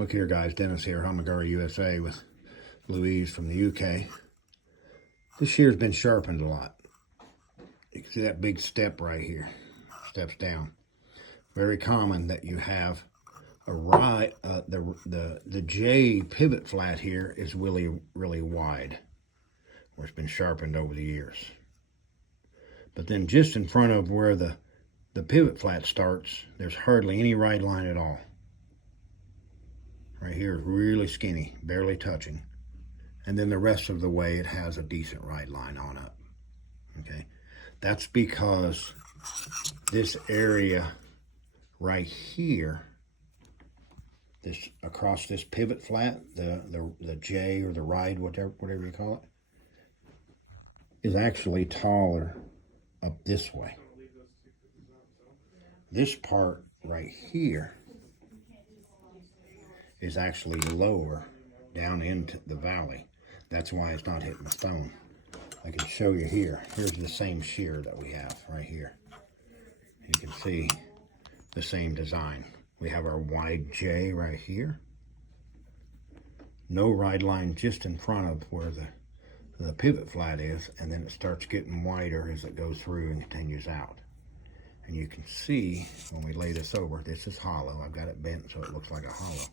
Look here, guys. Dennis here, Hamagara USA with Louise from the UK. This shear's been sharpened a lot. You can see that big step right here. Steps down. Very common that you have a the J pivot flat here is really wide, where it's been sharpened over the years. But then just in front of where the pivot flat starts, there's hardly any ride line at all. Right here is really skinny, barely touching. And then the rest of the way it has a decent ride line on up. Okay, that's because this area right here, this across this pivot flat, the J or the ride, whatever you call it, is actually taller up this way. This part right here is actually lower down into the valley. That's why it's not hitting the stone. I can show you here. Here's the same shear that we have right here. You can see the same design. We have our wide J right here. No ride line just in front of where the pivot flat is, and then it starts getting wider as it goes through and continues out. And you can see when we lay this over, this is hollow. I've got it bent so it looks like a hollow.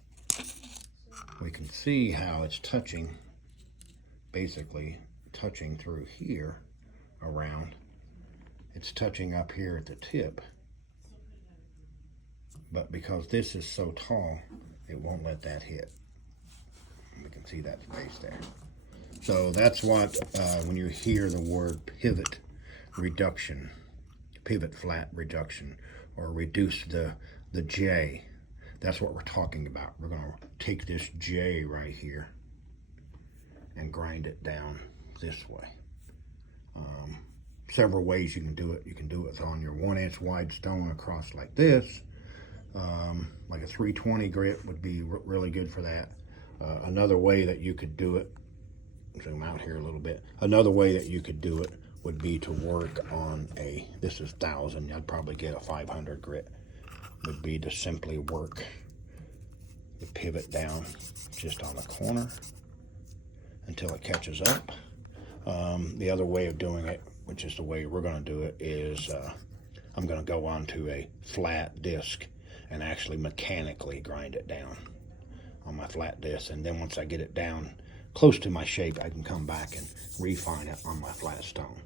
We can see how it's touching, basically touching through here around. It's touching up here at the tip. But because this is so tall, it won't let that hit. We can see that space there. So that's what, when you hear the word pivot reduction, pivot flat reduction, or reduce the J, that's what we're talking about. We're going to take this J right here and grind it down this way. Several ways you can do it. You can do it on your 1-inch wide stone across like this. Like a 320 grit would be really good for that. Another way that you could do it, zoom out here a little bit. Another way that you could do it would be to work on this is 1000, I'd probably get a 500 grit. Would be to simply work the pivot down just on the corner until it catches up. The other way of doing it, which is the way we're going to do it, is I'm going to go onto a flat disc and actually mechanically grind it down on my flat disc. And then once I get it down close to my shape, I can come back and refine it on my flat stone.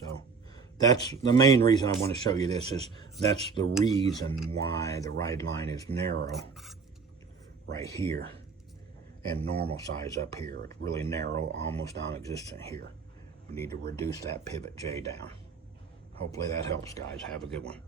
So that's the main reason I want to show you this, is that's the reason why the ride line is narrow right here and normal size up here. It's really narrow, almost non-existent here. We need to reduce that pivot J down. Hopefully that helps, guys. Have a good one.